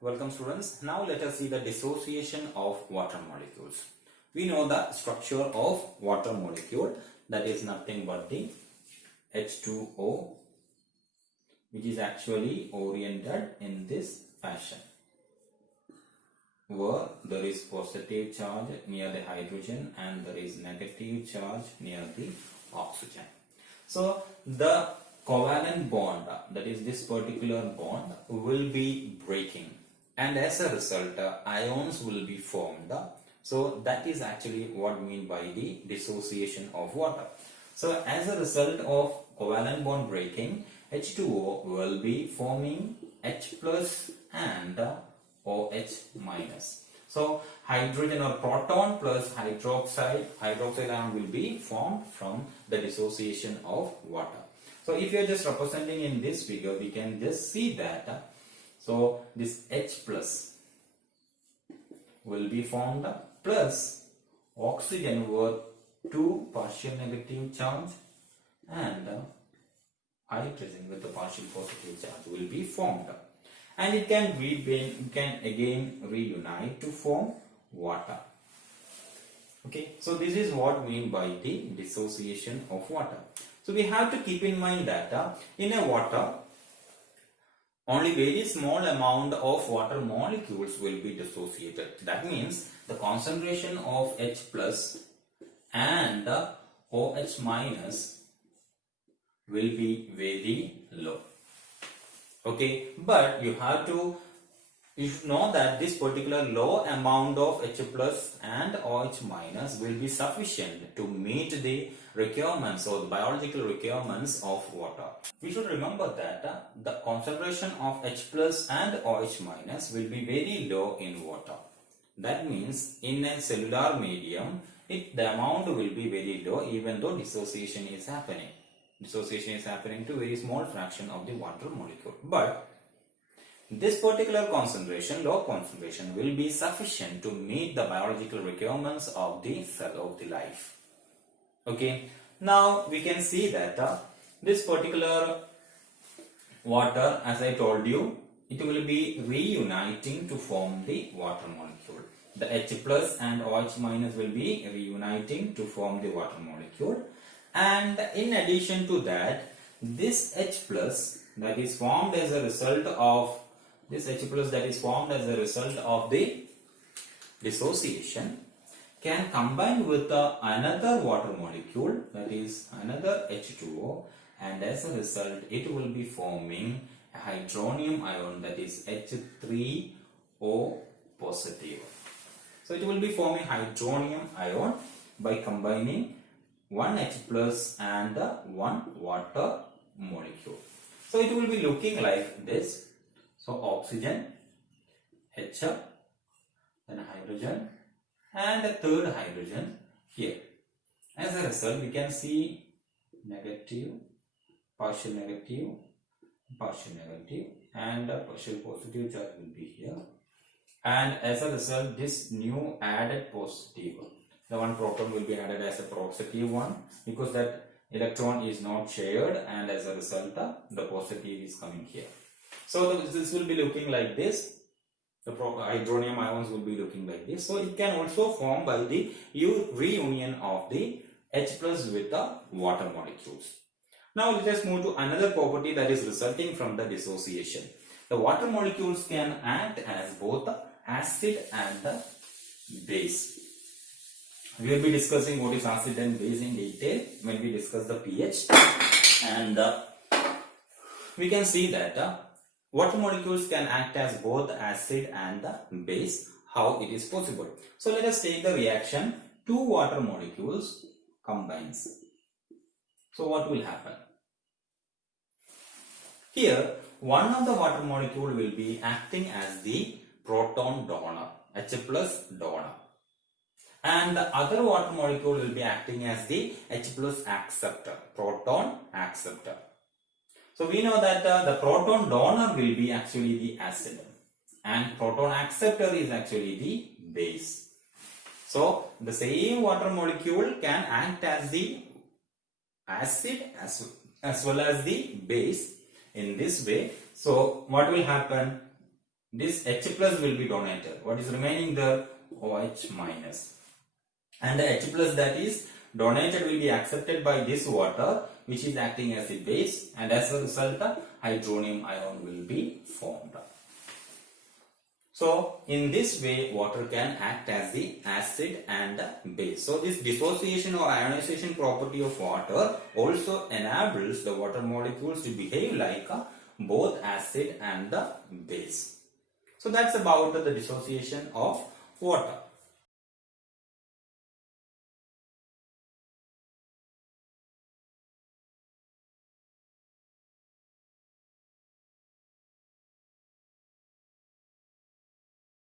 Welcome students. Now let us see the dissociation of water molecules. We know the structure of water molecule, that is nothing but the H2O, which is actually oriented in this fashion, where there is positive charge near the hydrogen and there is negative charge near the oxygen. So the covalent bond, that is this particular bond, will be breaking, and as a result ions will be formed. So that is actually what we mean by the dissociation of water. So as a result of covalent bond breaking, H2O will be forming H plus and OH minus. So hydrogen or proton plus hydroxide ion will be formed from the dissociation of water. So if you are just representing in this figure, we can just see that so this H plus will be formed plus oxygen with two partial negative charge and hydrogen with a partial positive charge will be formed, and it can again reunite to form water. Okay, so this is what we mean by the dissociation of water. So we have to keep in mind that in a water, only very small amount of water molecules will be dissociated. That means the concentration of H plus and OH minus will be very low. Okay, but you should know that this particular low amount of H plus and OH minus will be sufficient to meet the requirements or the biological requirements of water. We should remember that the concentration of H plus and OH minus will be very low in water. That means in a cellular medium, the amount will be very low even though dissociation is happening. Dissociation is happening to a very small fraction of the water molecule. But this particular concentration, low concentration, will be sufficient to meet the biological requirements of the cell of the life. Okay, now we can see that this particular water, as I told you, it will be reuniting to form the water molecule. The H plus and OH minus will be reuniting to form the water molecule, and in addition to that, this H plus that is formed as a result of the dissociation can combine with another water molecule, that is another H2O, and as a result it will be forming a hydronium ion, that is H3O positive. So it will be forming hydronium ion by combining one H plus and one water molecule. So it will be looking like this. So oxygen, H, then hydrogen, and a third hydrogen here. As a result, we can see negative, partial negative, and a partial positive charge will be here. And as a result, this new added positive, the one proton will be added as a positive one because that electron is not shared, and as a result, the positive is coming here. So this will be looking like this. The hydronium ions will be looking like this. So it can also form by the reunion of the H plus with the water molecules. Now let us move to another property that is resulting from the dissociation. The water molecules can act as both acid and base. We will be discussing what is acid and base in detail when we discuss the pH, and we can see that water molecules can act as both acid and base. How it is possible? So let us take the reaction. Two water molecules combines. So what will happen? Here, one of the water molecule will be acting as the proton donor, H plus donor, and the other water molecule will be acting as the H plus acceptor, proton acceptor. So we know that the proton donor will be actually the acid and proton acceptor is actually the base. So the same water molecule can act as the acid as well as the base in this way. So what will happen? this H plus will be donated. What is remaining there? OH minus. And the H plus that is donated will be accepted by this water, which is acting as a base, and as a result hydronium ion will be formed. So in this way water can act as the acid and base. So this dissociation or ionization property of water also enables the water molecules to behave like both acid and the base. So that's about the dissociation of water.